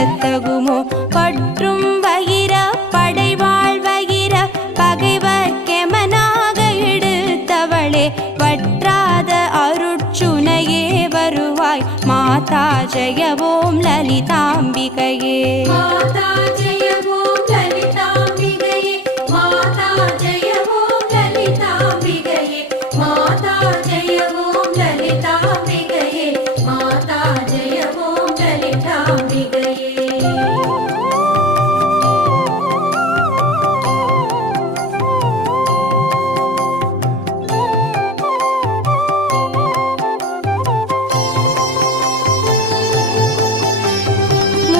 பெறத்தகுமோ பற்றும் வகிர படைவாள் வகிர பகைவர் கெமனாக எடுத்தவளே வற்றாத அருட்சுனையே வருவாய் மாதா ஜெய ஓம் லலிதாம்பிகே